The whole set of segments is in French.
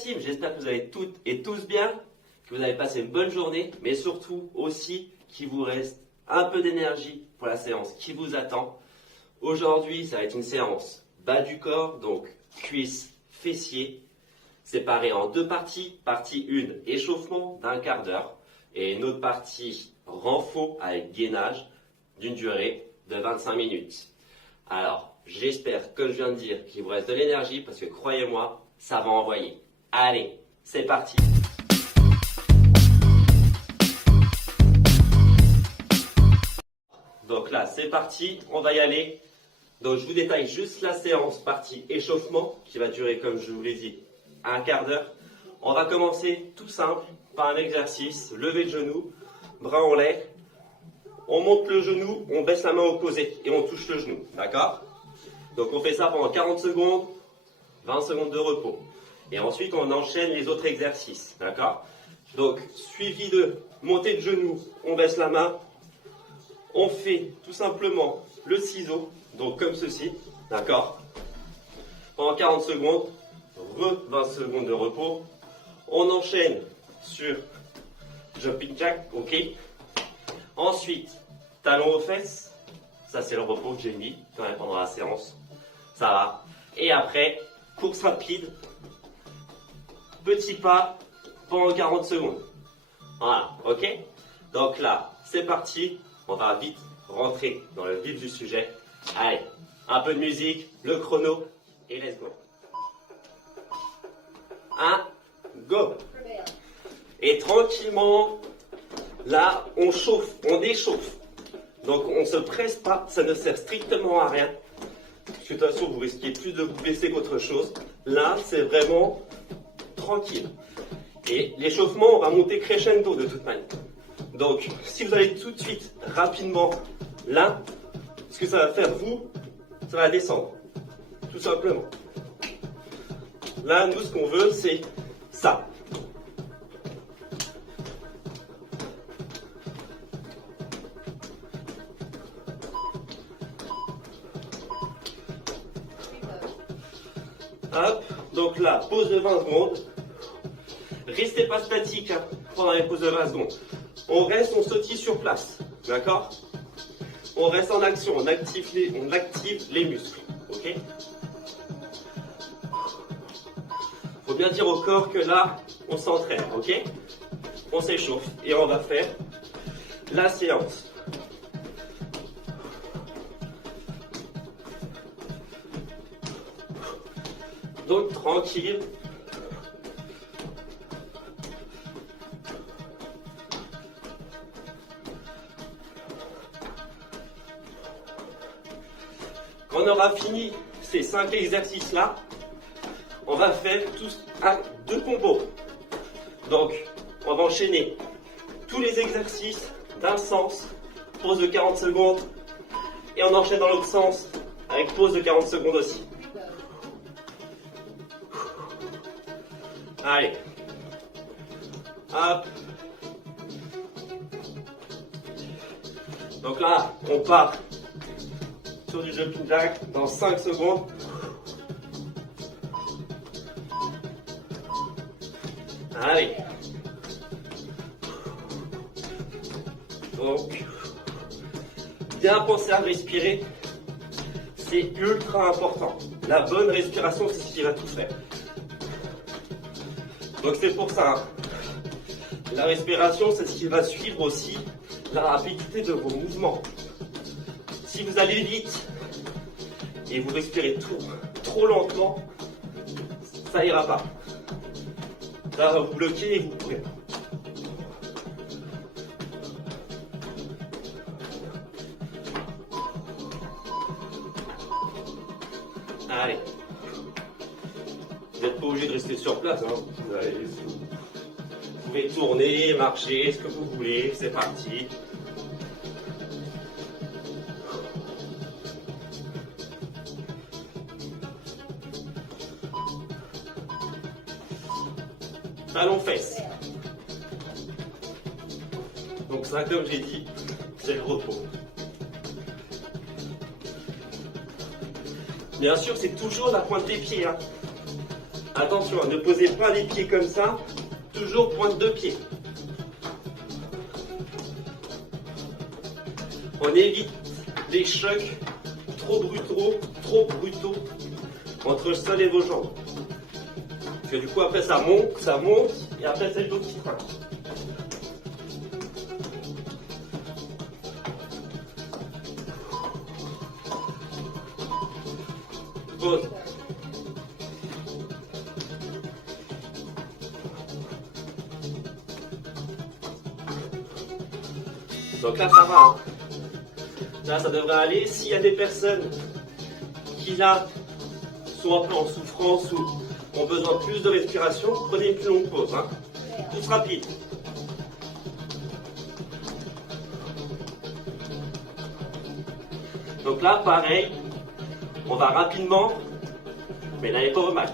team, j'espère que vous allez toutes et tous bien, que vous avez passé une bonne journée, mais surtout aussi qu'il vous reste un peu d'énergie pour la séance qui vous attend. Aujourd'hui, ça va être une séance bas du corps, donc cuisses, fessiers, séparée en deux parties. Partie 1, échauffement d'un quart d'heure, et une autre partie renfort avec gainage d'une durée de 25 minutes. Alors, j'espère, comme je viens de dire, qu'il vous reste de l'énergie, parce que croyez-moi, ça va envoyer. Allez, c'est parti! Donc là, c'est parti, on va y aller. Donc je vous détaille juste la séance partie échauffement, qui va durer, comme je vous l'ai dit, un quart d'heure. On va commencer tout simple, par un exercice, lever le genou, bras en l'air. On monte le genou, on baisse la main opposée et on touche le genou, d'accord? Donc on fait ça pendant 40 secondes, 20 secondes de repos. Et ensuite on enchaîne les autres exercices, d'accord? Donc suivi de montée de genou, on baisse la main. On fait tout simplement le ciseau, donc comme ceci, d'accord? Pendant 40 secondes, 20 secondes de repos. On enchaîne sur jumping jack, ok? Ensuite, talon aux fesses, ça c'est le repos que j'ai mis quand même pendant la séance, ça va. Et après, course rapide, petit pas pendant 40 secondes. Voilà, ok? Donc là, c'est parti. On va vite rentrer dans le vif du sujet. Allez, un peu de musique, le chrono, et let's go. 1, go. Et tranquillement, là, on chauffe, on échauffe. Donc on ne se presse pas, ça ne sert strictement à rien. Parce que de toute façon, vous risquez plus de vous blesser qu'autre chose. Là, c'est vraiment tranquille. Et l'échauffement, on va monter crescendo de toute manière. Donc, si vous allez tout de suite, rapidement, là, ce que ça va faire, vous, ça va descendre. Tout simplement. Là, nous, ce qu'on veut, c'est ça. Hop, donc là, pause de 20 secondes. Restez pas statique hein, pendant les pauses de 20 secondes. On reste, on sautille sur place, d'accord? On reste en action, on active les muscles, ok? Faut bien dire au corps que là, on s'entraîne, ok? On s'échauffe et on va faire la séance. Donc tranquille. Quand on aura fini ces 5 exercices-là, on va faire tous deux combos. Donc, on va enchaîner tous les exercices d'un sens, pause de 40 secondes, et on enchaîne dans l'autre sens avec pause de 40 secondes aussi. Allez. Hop. Donc là, on part sur du jumping jack dans 5 secondes. Allez. Donc, bien penser à respirer, c'est ultra important. La bonne respiration, c'est ce qui va tout faire. Donc c'est pour ça, hein. La respiration, c'est ce qui va suivre aussi la rapidité de vos mouvements. Si vous allez vite et vous respirez trop lentement, ça ira pas. Ça va vous bloquer et vous pourrez pas. Allez. Vous n'êtes pas obligé de rester sur place. Hein. Vous pouvez tourner, marcher, ce que vous voulez. C'est parti. Talons fesses. Donc ça, comme j'ai dit, c'est le repos. Bien sûr, c'est toujours la pointe des pieds. Hein. Attention, ne posez pas les pieds comme ça, toujours pointe de pied. On évite les chocs trop brutaux entre le sol et vos jambes. Parce que du coup après ça monte et après c'est le dos qui trinque. Pause. Donc là ça va. Hein. Là ça devrait aller. S'il y a des personnes qui là sont un peu en souffrance ou ont besoin de plus de respiration, prenez une plus longue pause. Hein. Tous rapide. Donc là pareil, on va rapidement, mais n'allez pas au max.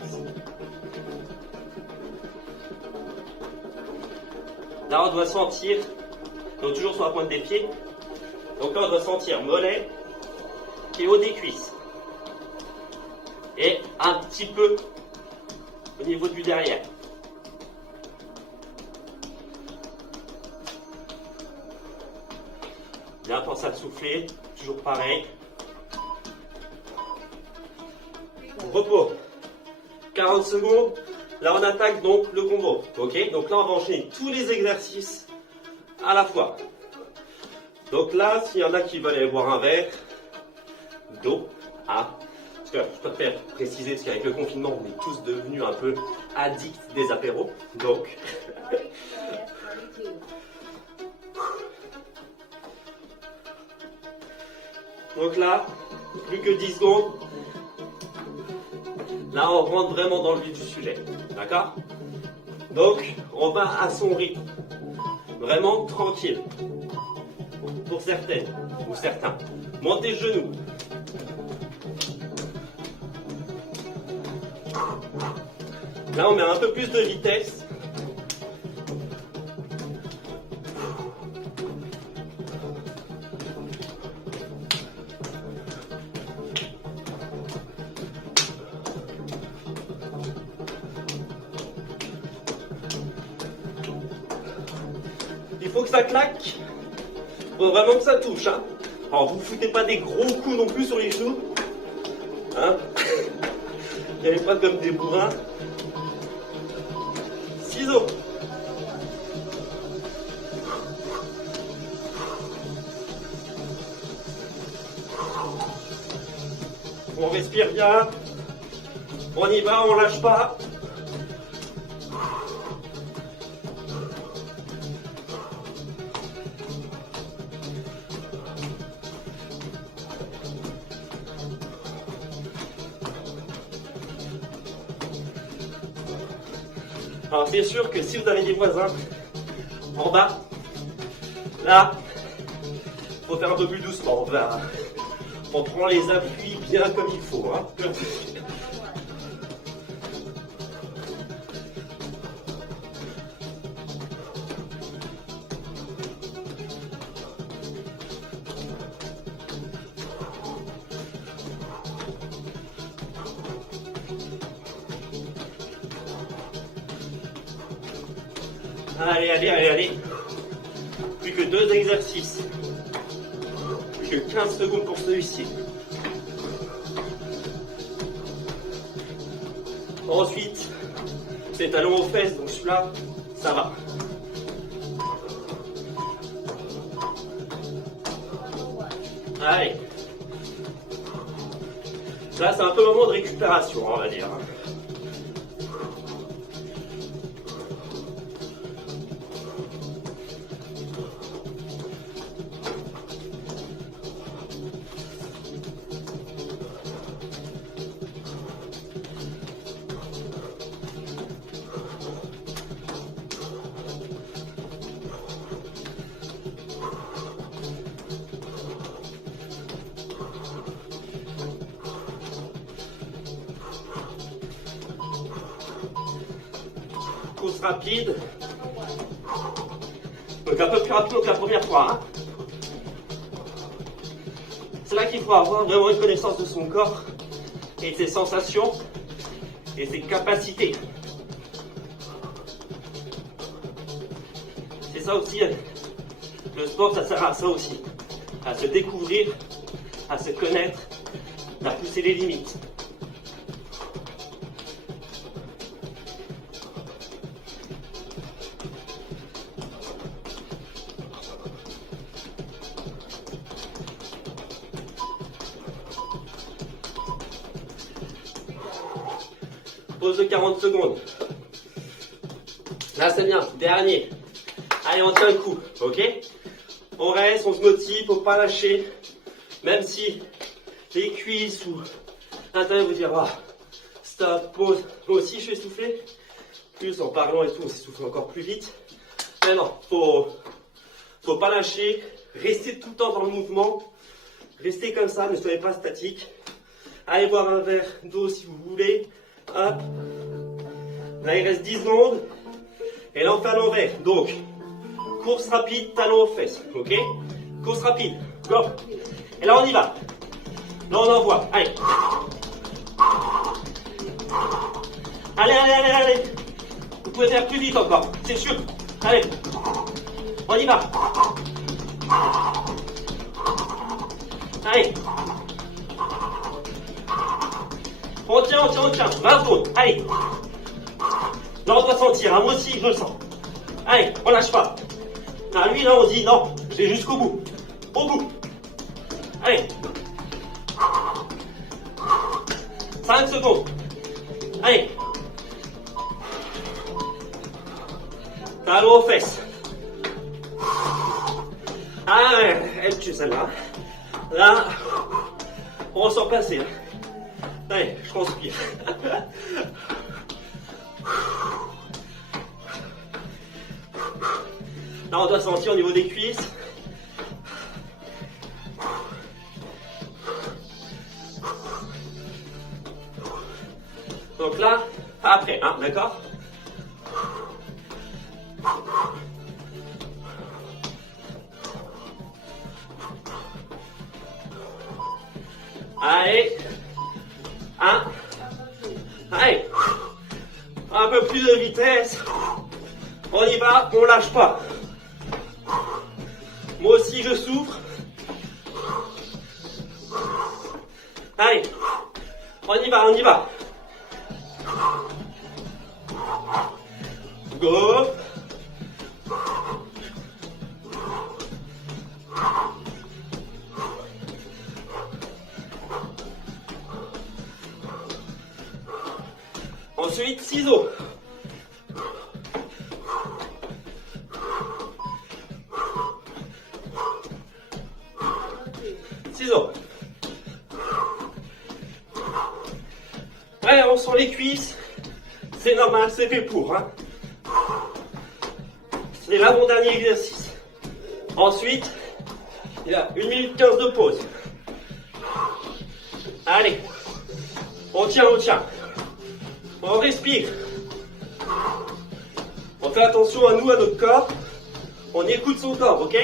Là on doit sentir, donc toujours sur la pointe des pieds, donc là on doit sentir mollet et haut des cuisses. Et un petit peu au niveau du derrière. Bien pensez à souffler, toujours pareil. Repos. 40 secondes. Là on attaque donc le combo. Ok. Donc là on va enchaîner tous les exercices à la fois. Donc là, s'il y en a qui veulent aller boire un verre d'eau, parce que je préfère préciser, parce qu'avec le confinement, on est tous devenus un peu addicts des apéros. Donc là, plus que 10 secondes. Là, on rentre vraiment dans le vif du sujet. D'accord? Donc, on va à son rythme. Vraiment tranquille. Pour certaines ou certains. Montez le genou. Là, on met un peu plus de vitesse. Il faut que ça claque. Il faut vraiment que ça touche. Hein. Alors, vous ne foutez pas des gros coups non plus sur les genoux. Hein. N'y allez pas comme des bourrins. Ciseaux. On respire bien. On y va, on lâche pas. Alors c'est sûr que si vous avez des voisins en bas, là, faut faire un peu plus doucement. On prend les appuis bien comme il faut. Hein. Allez. Plus que 2 exercices. Plus que 15 secondes pour celui-ci. Ensuite, c'est talons aux fesses, donc celui-là, ça va. Allez. Là, c'est un peu le moment de récupération, on va dire. Course rapide. Donc un peu plus rapide que la première fois. Hein. C'est là qu'il faut avoir vraiment une connaissance de son corps et de ses sensations. et ses capacités. C'est ça aussi, le sport, ça sert à ça aussi, à se découvrir, à se connaître, à pousser les limites. Pause de 40 secondes. Là, c'est bien. Dernier. Allez, on tient le coup. Ok? On reste, on se motive, faut pas lâcher. Même si les cuisses ou l'intérieur vous dire, oh, stop, pause. Moi aussi, je suis essoufflé. Plus en parlant et tout, on s'essouffle encore plus vite. Mais non, faut pas lâcher. Restez tout le temps dans le mouvement. Restez comme ça, ne soyez pas statique. Allez boire un verre d'eau si vous voulez. Hop. Là, il reste 10 secondes. Et là, on fait à l'envers. Donc, course rapide, talon aux fesses. Ok? Course rapide. Go. Et là, on y va. Là, on envoie. Allez. Allez, allez, allez, allez. Vous pouvez faire plus vite encore. C'est sûr. Allez. On y va. Allez. On tient, on tient, on tient. 20 secondes. Allez. Là, on doit sentir. Hein. Moi aussi, je le sens. Allez, on lâche pas. Ah, lui, là, on dit non. C'est jusqu'au bout. Au bout. Allez. 5 secondes. Allez. Talon aux fesses. Ah, elle tue celle-là. Là, on sent passer. Hein. Allez, je transpire. Là, on doit sentir au niveau des cuisses. Donc là, après, hein, d'accord? Allez. Allez. Un peu plus de vitesse. On y va, on lâche pas. Moi aussi, je souffre. Allez. On y va, on y va. Go. Ensuite, ciseaux. Ciseaux. Allez, on sent les cuisses. C'est normal, c'est fait pour. Hein. C'est l'avant-dernier exercice. Ensuite, il y a 1 minute 15 de pause. Allez. On tient, on tient. On respire. On fait attention à nous, à notre corps. On écoute son corps, ok?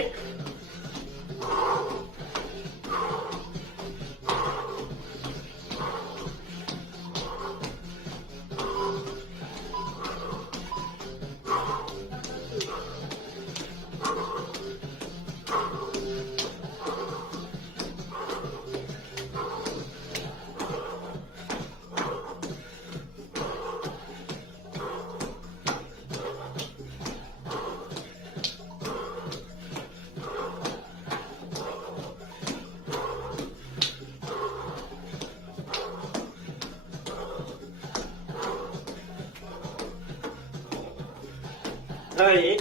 Allez.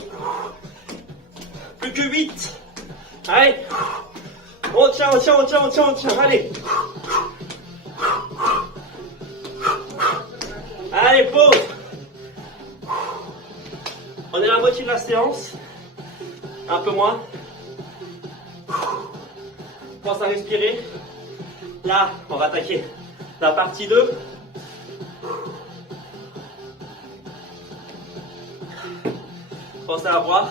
Plus que 8. Allez. On tient, on tient, on tient, on tient, on tient. Allez. Allez, pause. On est à la moitié de la séance. Un peu moins. Pense à respirer. Là, on va attaquer la partie 2. Pense à boire.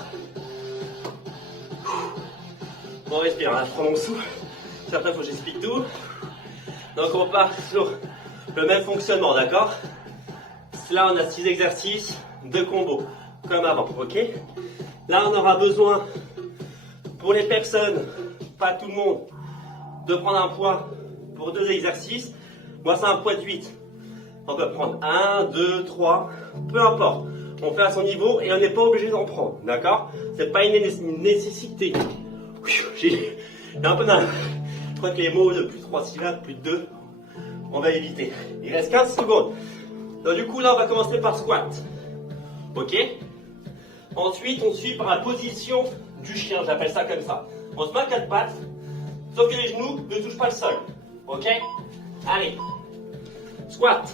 On respire, là, je prends mon souffle. Après, il faut que j'explique tout. Donc, on part sur le même fonctionnement, d'accord? Là, on a 6 exercices, 2 combos, comme avant, ok? Là, on aura besoin, pour les personnes, pas tout le monde, de prendre un poids pour 2 exercices. Moi, c'est un poids de 8. On peut prendre 1, 2, 3, peu importe. On fait à son niveau et on n'est pas obligé d'en prendre, d'accord? C'est pas une nécessité. J'ai un peu d'un... Je crois que les mots de plus de 3 syllabes, plus de 2, on va éviter. Il reste 15 secondes. Donc du coup, là, on va commencer par squat. Ok? Ensuite, on suit par la position du chien, j'appelle ça comme ça. On se met à 4 pattes, sauf que les genoux ne touchent pas le sol. Ok? Allez. Squat.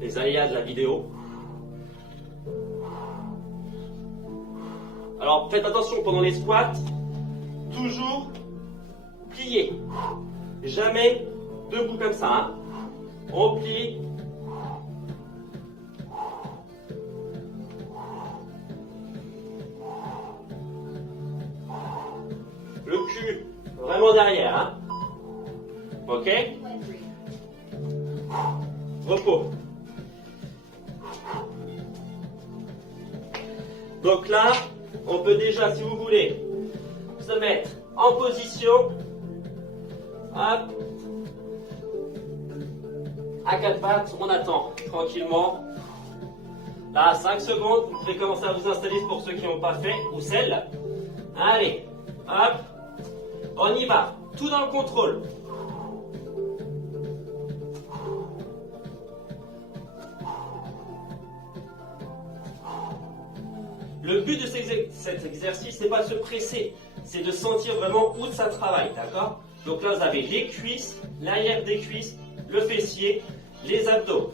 Les aléas de la vidéo. Alors faites attention pendant les squats, toujours plié. Jamais debout comme ça. Hein. On plie. Le cul vraiment derrière. Hein. Ok? Repos. Donc là, on peut déjà, si vous voulez, se mettre en position. Hop. À 4 pattes, on attend tranquillement. Là, 5 secondes, vous pouvez commencer à vous installer pour ceux qui n'ont pas fait, ou celles. Allez, hop. On y va, tout dans le contrôle. Le but de cet exercice, c'est pas de se presser, c'est de sentir vraiment où ça travaille, d'accord? Donc là, vous avez les cuisses, l'arrière des cuisses, le fessier, les abdos.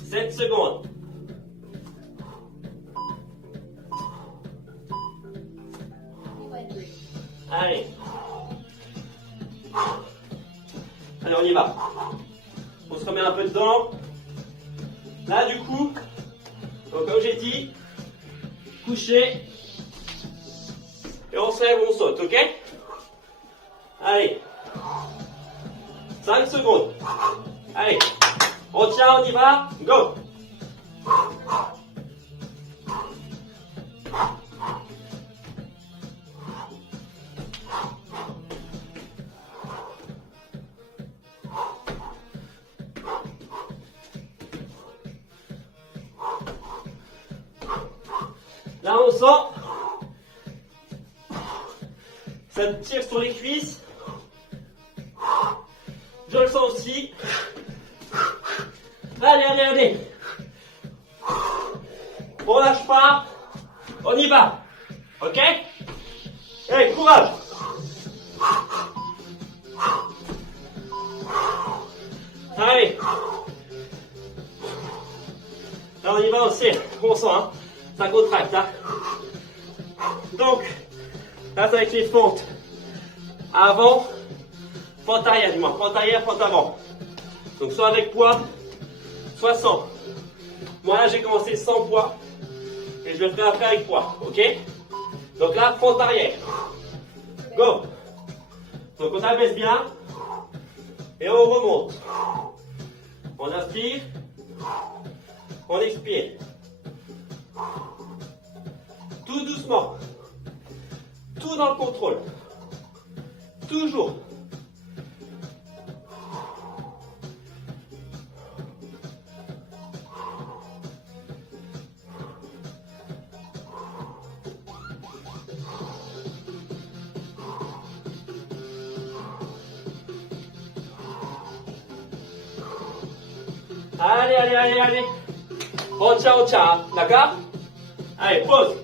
« 7 secondes. Allez. Allez, on y va. On se remet un peu dedans. Là, du coup, donc comme j'ai dit, coucher. Et on se lève, on saute, ok? Allez. 5 secondes. Allez. On tient, on y va. Go. Là, on sent, ça tire sur les cuisses. Je le sens aussi. Allez, allez, allez. On lâche pas. On y va. Ok? Allez, courage. Allez. Là, on y va aussi. On sent, hein. Ça contracte, hein. Donc, là, c'est avec les fentes. Avant, fente arrière, du moins. Fente arrière, fente avant. Donc, soit avec poids, soit sans. Moi, là, j'ai commencé sans poids. Et je le ferai après avec poids. Ok? Donc là, fente arrière. Go! Donc, on abaisse bien. Et on remonte. On inspire. On expire. Tout doucement. Tout dans le contrôle. Toujours. Allez, allez, allez, allez. On tient, d'accord? Allez, pause.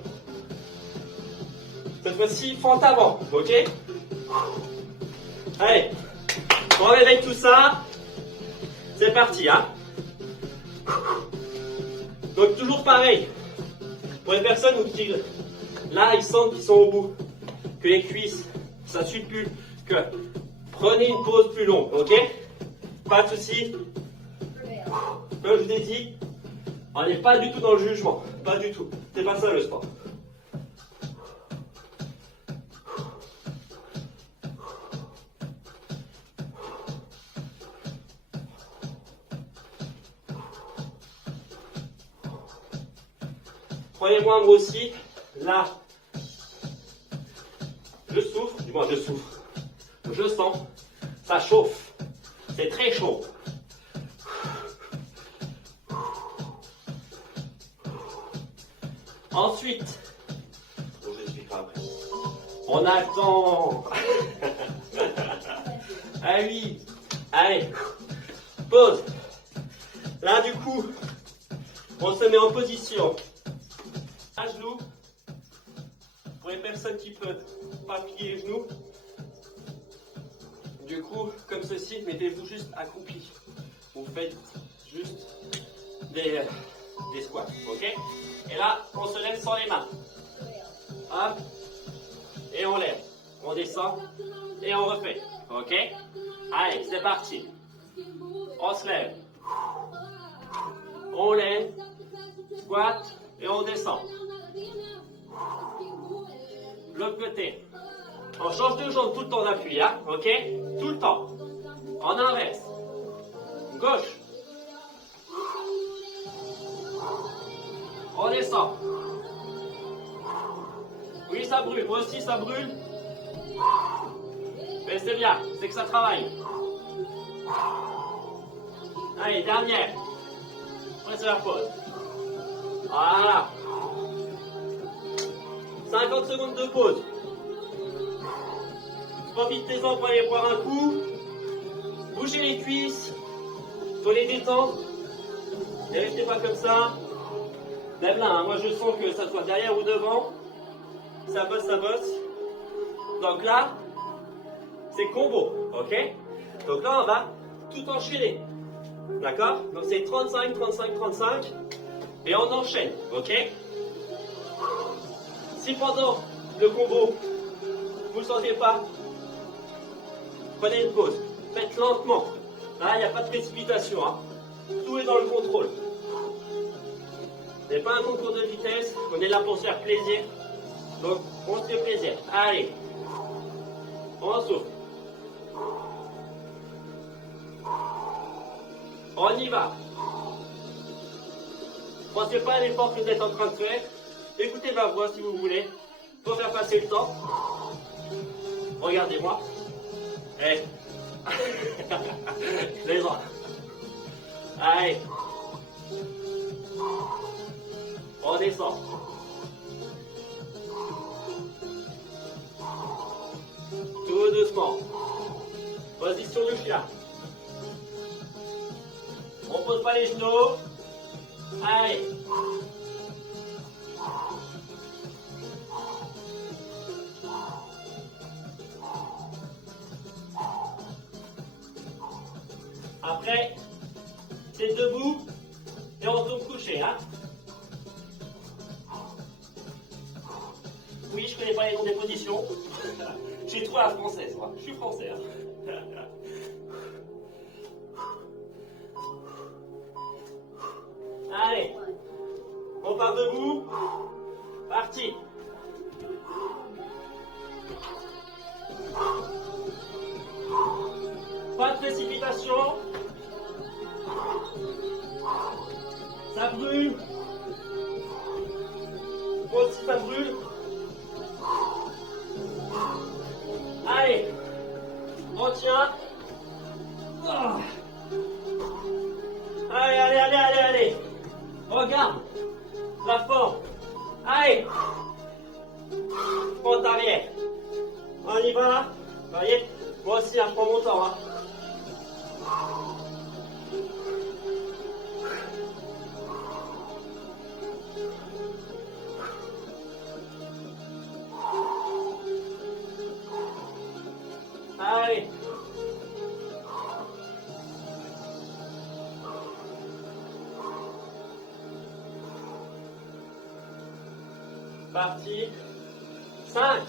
Cette fois-ci, fente avant, ok? Allez, on réveille tout ça. C'est parti, hein? Donc, toujours pareil. Pour les personnes qui, là, ils sentent qu'ils sont au bout, que les cuisses, ça ne suit plus, que Prenez une pause plus longue, ok? Pas de souci. Comme je vous ai dit, on n'est pas du tout dans le jugement. Pas du tout. C'est pas ça le sport. Croyez-moi, moi aussi, là, je souffre, du moins je souffre. Je sens, ça chauffe. C'est très chaud. Ensuite, bon, je l'expliquerai après. On attend. Ah oui. Allez, pause. Là, du coup, on se met en position. À genoux. Pour les personnes qui peuvent pas plier les genoux. Du coup, comme ceci, mettez-vous juste accroupi. Vous faites juste des squats, ok? Et là, on se lève sans les mains. Hop. Et on lève. On descend. Et on refait. Ok? Allez, c'est parti. On se lève. On lève. Squat. Et on descend. L'autre côté. On change de jambe tout le temps d'appui, hein? Ok? Tout le temps. On inverse. Gauche. On descend. Oui, ça brûle. Moi aussi, ça brûle. Mais c'est bien. C'est que ça travaille. Allez, dernière. On se la pause. Voilà. 50 secondes de pause. Profitez-en pour aller boire un coup. Bougez les cuisses. Faut les détendre. Ne restez pas comme ça. Même là, hein, moi je sens que ça soit derrière ou devant. Ça bosse, ça bosse. Donc là, c'est combo, ok? Donc là, on va tout enchaîner. D'accord? Donc c'est 35, 35, 35. Et on enchaîne, ok? Si pendant le combo, vous ne le sentez pas, prenez une pause. Faites lentement. Là, il n'y a pas de précipitation. Hein. Tout est dans le contrôle. Ce n'est pas un concours de vitesse. On est là pour se faire plaisir. Donc, on se fait plaisir. Allez. On souffle. On y va. Ne pensez pas à l'effort que vous êtes en train de faire. Écoutez ma voix si vous voulez. Pour faire passer le temps. Regardez-moi. Eh. Les autres. Allez. On descend. Tout doucement. Position du chien. On pose pas les genoux. Allez. Après, c'est debout et on tombe couché. Hein. Oui, je connais pas les noms des positions. J'ai trouvé la française, moi. Je suis français. Hein. Allez, on part debout. Parti. Pas de précipitation. Ça brûle. Moi aussi ça brûle. Allez, on tient. Allez, allez, allez, allez, allez. Regarde la forme. Allez. Porte arrière. On y va. Vous voyez, moi aussi, hein, je prends mon temps. Hein. Allez. Parti. 5.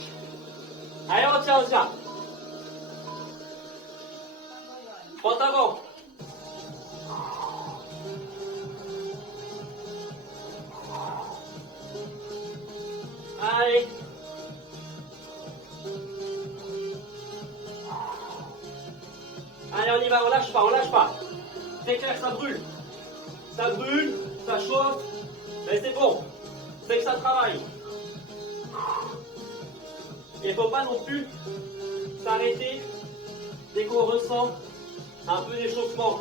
Allez, on tient, on tient. Allez, on y va, on lâche pas, on lâche pas. C'est clair, ça brûle. Ça brûle, ça chauffe. Mais c'est bon. C'est que ça travaille. Il ne faut pas non plus s'arrêter dès qu'on ressent un peu d'échauffement.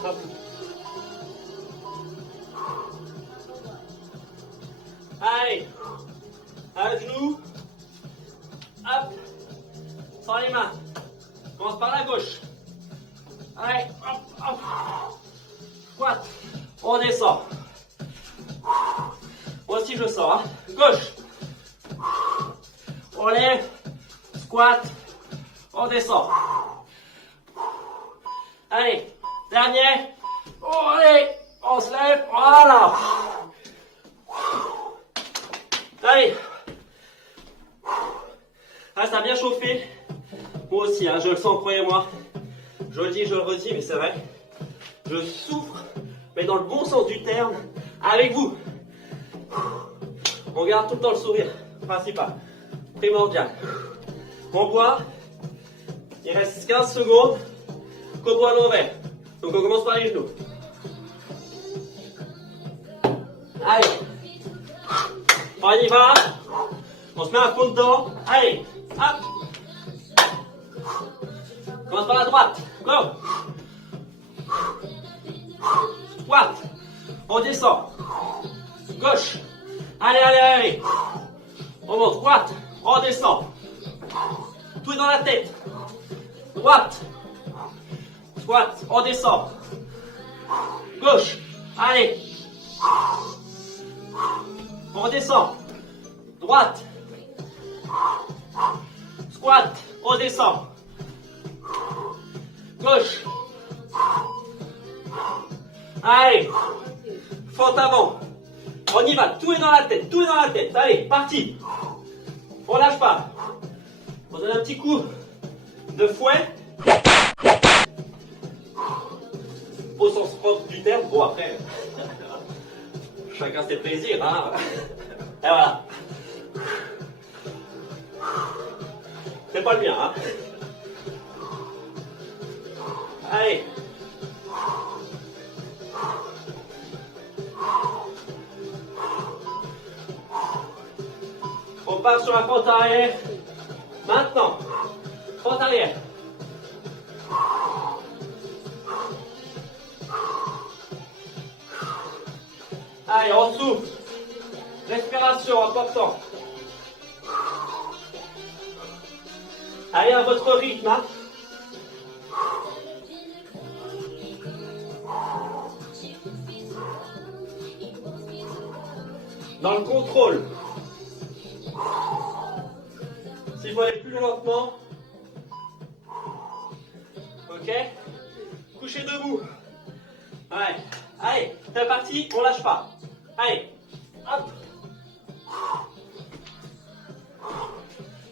Allez, à genoux, hop, sans les mains. On commence par la gauche. Allez, hop, hop. Squat, on descend. Moi aussi je sors, hein. Gauche. On lève, squat, on descend. Allez, dernier. Allez, on se lève, voilà. Allez. Ah, ça a bien chauffé. Moi aussi, hein, je le sens, croyez-moi. Je le dis, je le redis, mais c'est vrai. Je souffre, mais dans le bon sens du terme, avec vous. On garde tout le temps le sourire, principal, primordial. On boit, il reste 15 secondes, cobra à l'envers. Donc on commence par les genoux. Allez, on y va, on se met un fond dedans, allez, hop. On commence par la droite, go. Squat, on descend, gauche. Allez, allez, allez. On monte, squat, on descend. Tout est dans la tête. Droite. Squat, on descend. Gauche. Allez. On descend. Droite. Squat, on descend. Gauche. Allez. Fente avant. On y va, tout est dans la tête, tout est dans la tête. Allez, parti. On lâche pas. On donne un petit coup de fouet. Au sens propre du terme. Bon, après, chacun ses plaisirs, hein. Et voilà. C'est pas le mien, hein. Allez. On part sur la pente arrière. Maintenant, pente arrière. Allez, on souffle. Respiration, important. Allez à votre rythme. Hein. Dans le contrôle. S'il faut aller plus lentement. Ok. Couchez debout. Ouais. Allez, c'est parti, on lâche pas. Allez. Hop.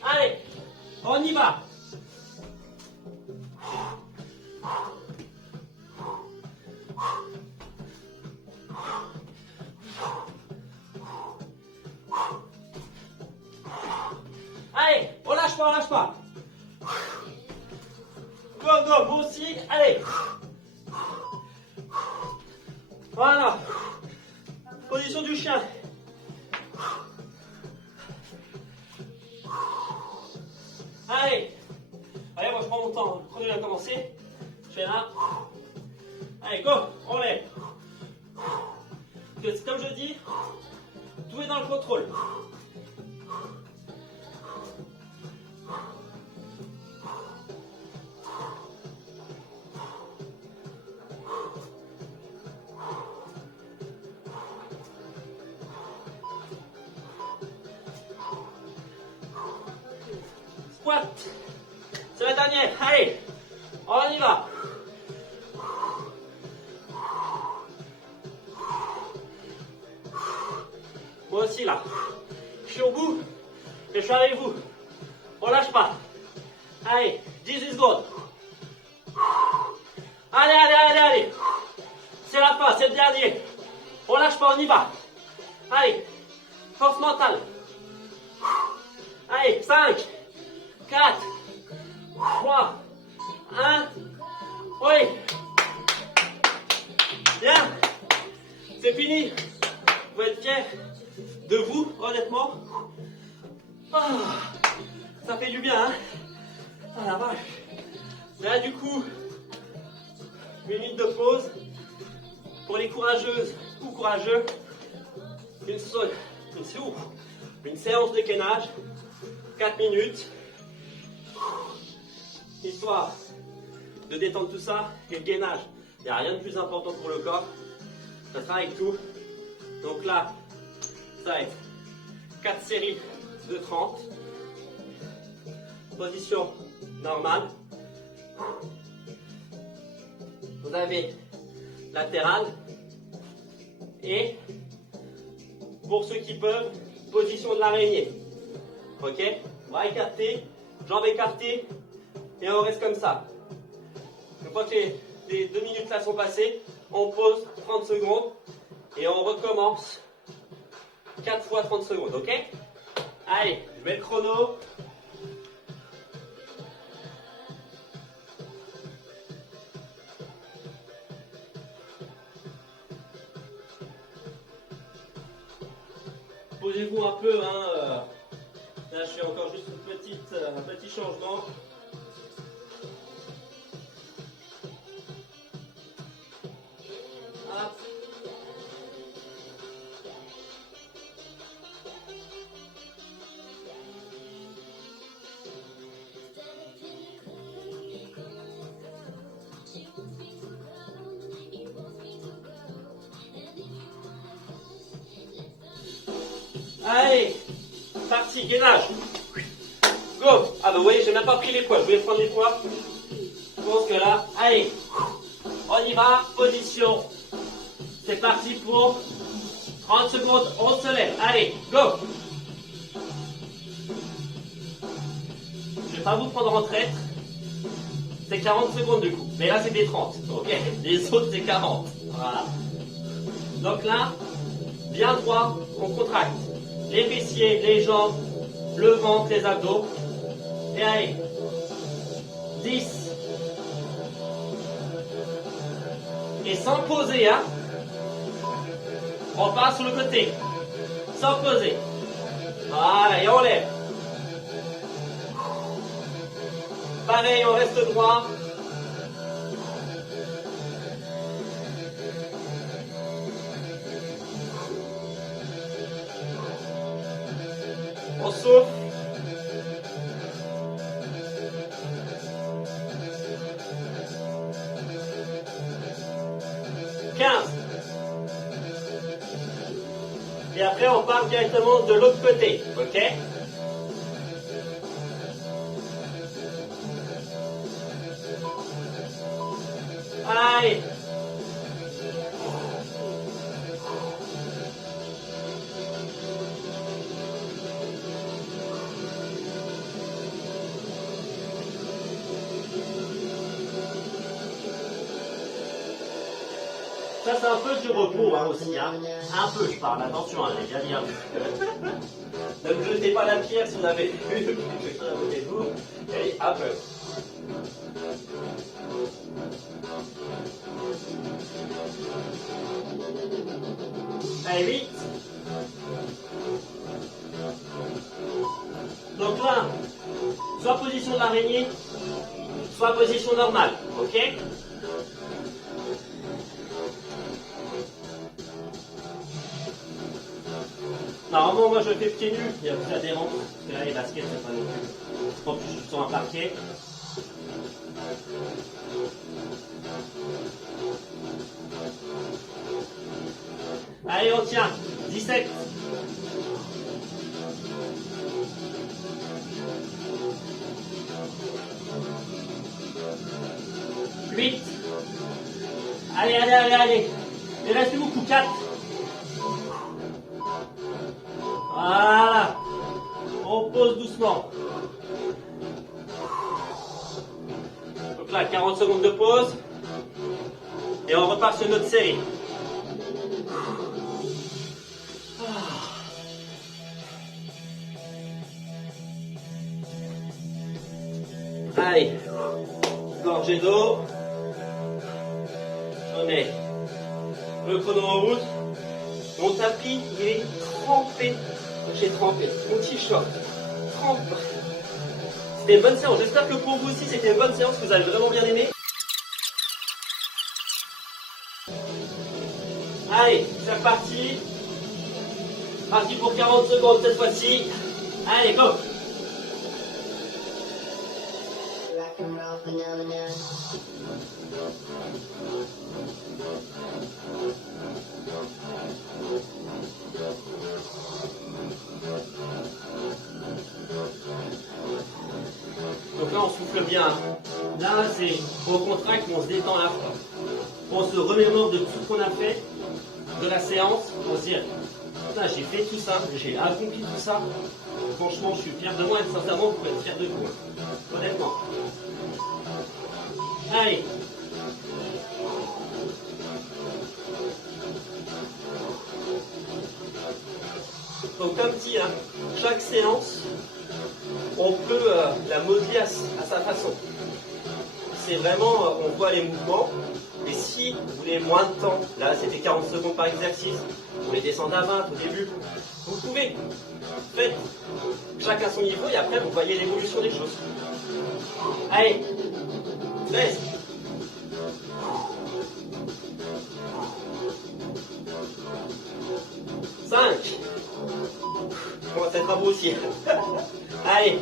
Allez, on y va. Allez, on lâche pas, on lâche pas. Go, go, vous aussi, allez. Voilà. Position du chien. Allez. Allez, moi je prends mon temps. Le chrono a commencé. Je fais là. Allez, go, on lève. Comme je dis, tout est dans le contrôle. Squat. C'est la dernière. Allez, on y va. Moi aussi là. Je suis au bout et je suis avec vous. On lâche pas. Allez, 18 secondes. Allez, allez, allez, allez. C'est la fin, c'est le dernier. On lâche pas, on y va. Allez, force mentale. Allez, 5, 4, 3, 1. Oui. Bien. C'est fini. Vous êtes fiers de vous, honnêtement. Ah, ça fait du bien, hein. Ah la vache. Là, du coup, 1 minute de pause. Pour les courageuses ou courageux, une séance de gainage, 4 minutes, histoire de détendre tout ça. Et le gainage, il n'y a rien de plus important pour le corps, ça travaille tout. Donc là, ça va être 4 séries de 30, position normale. Vous avez latéral et pour ceux qui peuvent, position de l'araignée. Ok, bras écartés, jambes écartées et on reste comme ça. Une fois que les 2 minutes là sont passées, on pose 30 secondes et on recommence 4 fois 30 secondes. Ok, allez, je mets le chrono. Posez-vous un peu, hein. Là je fais encore juste un petit changement. Hop. Allez, parti, gainage. Go. Ah bah vous voyez, j'ai même pas pris les poids. Je voulais prendre les poids. Je pense que là, allez, on y va, position. C'est parti pour 30 secondes, on se lève. Allez, go. Je vais pas vous prendre en traître. C'est 40 secondes du coup. Mais là, c'est des 30. Ok, les autres, c'est 40. Voilà. Donc là, bien droit, on contracte. Les fessiers, les jambes, le ventre, les abdos. Et allez, 10. Et sans poser, hein. On part sur le côté. Sans poser. Voilà, et on lève. Pareil, on reste droit. On souffle. Et après, on part directement de l'autre côté. Ok? Allez. Ça, c'est un peu du repos hein, aussi. Hein. Un peu, je parle. Attention, hein, j'ai bien dit un peu. Ne me jetez pas la pierre si vous avez vu quelque chose à côté de vous. Et un peu. Allez, vite. Donc là, soit position de l'araignée, soit position normale. Ok? Normalement, moi je fais pieds nus, il y a plus adhérent. Parce que là, les baskets, c'est pas non plus. En plus, je suis sur un parquet. Allez, on tient. 17. Huit. Allez, allez, allez, allez. Il reste plus beaucoup. 4. Voilà. On pose doucement. Donc là, 40 secondes de pause. Et on repart sur notre série. Allez. Gorgée d'eau. met le chrono en route. Mon tapis, il est trempé. J'ai trempé. Mon t-shirt trempé. C'était une bonne séance. J'espère que pour vous aussi, c'était une bonne séance, que vous avez vraiment bien aimé. Allez, c'est reparti. Parti pour 40 secondes cette fois-ci. Allez, go! Donc là, on souffle bien. Là, c'est au contract, on se détend à la fois. On se remémore de tout ce qu'on a fait, de la séance. On se dit, putain, j'ai fait tout ça, j'ai accompli tout ça. Franchement, je suis fier de moi et sincèrement, vous pouvez être fier de vous. Honnêtement. Allez. Donc comme dit, hein, chaque séance, on peut la modeler à sa façon. C'est vraiment, on voit les mouvements, et si vous voulez moins de temps, là c'était 40 secondes par exercice, vous voulez descendre à 20 au début, vous pouvez. Faites chacun son niveau et après vous voyez l'évolution des choses. Allez, 13. Bon, ça sera beau aussi. Allez.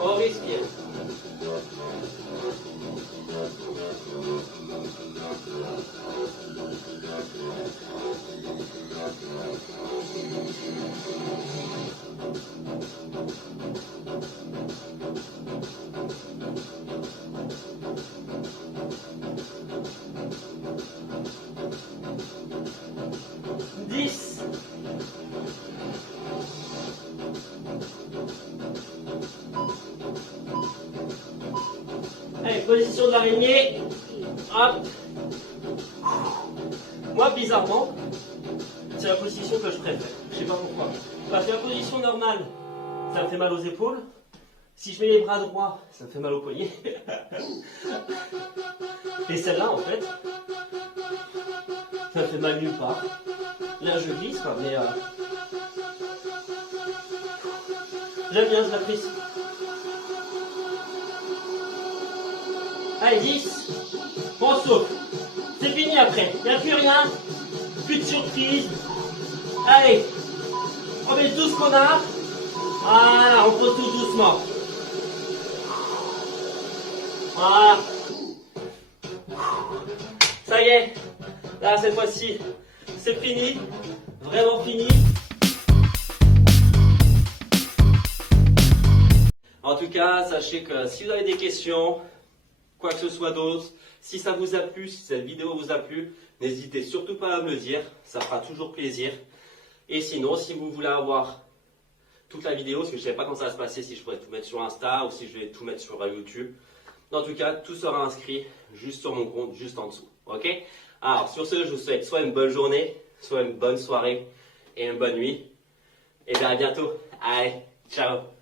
On respire. Allez, position de l'araignée. Hop. Moi, bizarrement, c'est la position que je préfère. Je sais pas pourquoi. Parce que la position normale, ça me fait mal aux épaules. Si je mets les bras droits, ça me fait mal aux poignets. Et celle-là, en fait, ça me fait mal nulle part. Là, je glisse, quoi, mais j'aime bien, je l'apprécie. Allez, 10. Bon souffle. C'est fini après. Il n'y a plus rien. Plus de surprise. Allez. On met tout ce qu'on a. Voilà, on pose tout doucement. Voilà. Ça y est. Là, cette fois-ci, c'est fini. Vraiment fini. En tout cas, sachez que si vous avez des questions, quoi que ce soit d'autre, si ça vous a plu, si cette vidéo vous a plu, n'hésitez surtout pas à me le dire, ça fera toujours plaisir. Et sinon, si vous voulez avoir toute la vidéo, parce que je ne sais pas quand ça va se passer, si je pourrais tout mettre sur Insta ou si je vais tout mettre sur YouTube. En tout cas, tout sera inscrit juste sur mon compte, juste en dessous. Ok? Alors, sur ce, je vous souhaite soit une bonne journée, soit une bonne soirée et une bonne nuit. Et bien à bientôt. Allez, ciao!